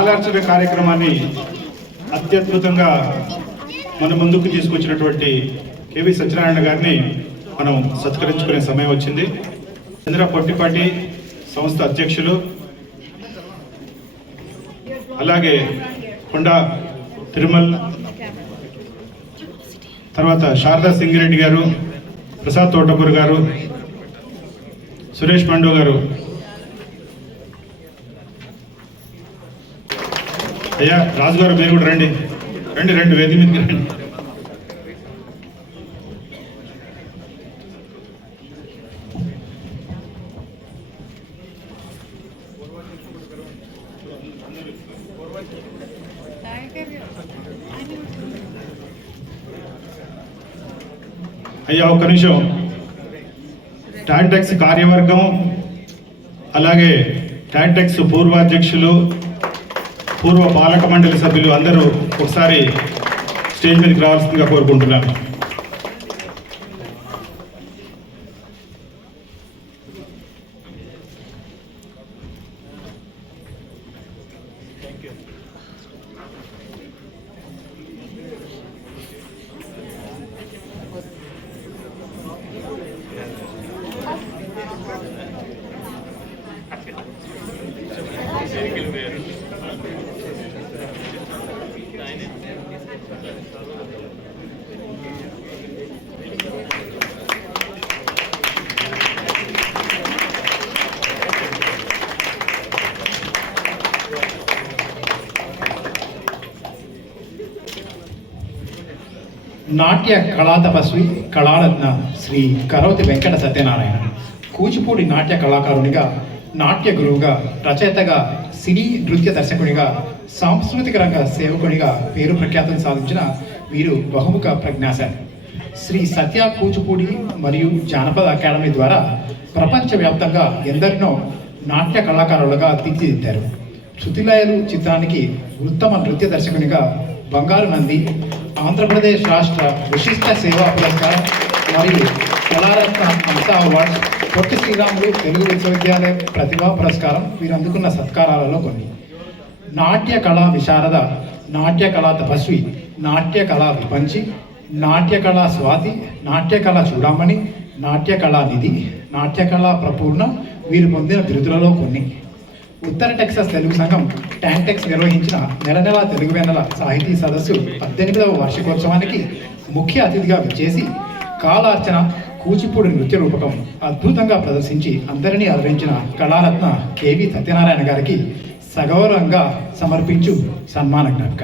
ఆలోచన కార్యక్రమాన్ని అత్యద్భుతంగా మన ముందుకు తీసుకొచ్చినటువంటి కేవి సత్యనారాయణ గారిని మనం సత్కరించుకునే సమయం వచ్చింది. చంద్ర పొట్టిపాటి సంస్థ అధ్యక్షులు, అలాగే కొండా తిరుమల్, తర్వాత శారదా సింగిరెడ్డి గారు, ప్రసాద్ తోటకూరు గారు, సురేష్ పండు గారు, అయ్యా రాజు గారు మీరు కూడా రండి రండి రండి వేది మీదకి రండి. అయ్యా ఒక్క నిమిషం. టాంటెక్స్ కార్యవర్గం, అలాగే టాంటెక్స్ పూర్వాధ్యక్షులు, పూర్వ పాలక మండలి సభ్యులు అందరూ ఒకసారి స్టేజ్ మీదకి రావాల్సిందిగా కోరుకుంటున్నాను. నాట్య కళాతపస్వి కళారత్న శ్రీ కరవతి వెంకట సత్యనారాయణ కూచిపూడి నాట్య కళాకారునిగా, నాట్య గురువుగా, రచయితగా, సినీ నృత్య దర్శకునిగా, సాంస్కృతిక రంగ సేవకునిగా పేరు ప్రఖ్యాతులు సాధించిన వీరు బహుముఖ ప్రజ్ఞాశాలి. శ్రీ సత్య కూచిపూడి మరియు జానపద అకాడమీ ద్వారా ప్రపంచవ్యాప్తంగా ఎందరినో నాట్య కళాకారులుగా తీర్చిదిద్దారు. శృతిలయలు చిత్రానికి ఉత్తమ నృత్య దర్శకునిగా బంగారు నంది, ఆంధ్రప్రదేశ్ రాష్ట్ర విశిష్ట సేవా పురస్కారం మరియు కళారత్న హంసా అవార్డ్స్, పొట్టి శ్రీరాములు తెలుగు విశ్వవిద్యాలయ ప్రతిభా పురస్కారం వీరు అందుకున్న సత్కారాలలో కొన్ని. నాట్య కళా విశారద, నాట్య కళా తపస్వి, నాట్య కళా విపంచి, నాట్య కళా స్వాతి, నాట్య కళ చూడమణి, నాట్య కళా నిధి, నాట్య కళా ప్రపూర్ణ వీరు పొందిన బిరుదులలో కొన్ని. ఉత్తర టెక్సాస్ తెలుగు సంఘం టాంటెక్స్ నిర్వహించిన నెల తెలుగు వెన్నెల సాహితీ సదస్సు 18వ వార్షికోత్సవానికి ముఖ్య అతిథిగా విచ్చేసి కాలార్చన కూచిపూడి నృత్య రూపకం అద్భుతంగా ప్రదర్శించి అందరినీ అలరించిన కళారత్న కేవి సత్యనారాయణ గారికి సగౌరవంగా సమర్పించు సన్మాన జ్ఞాపిక.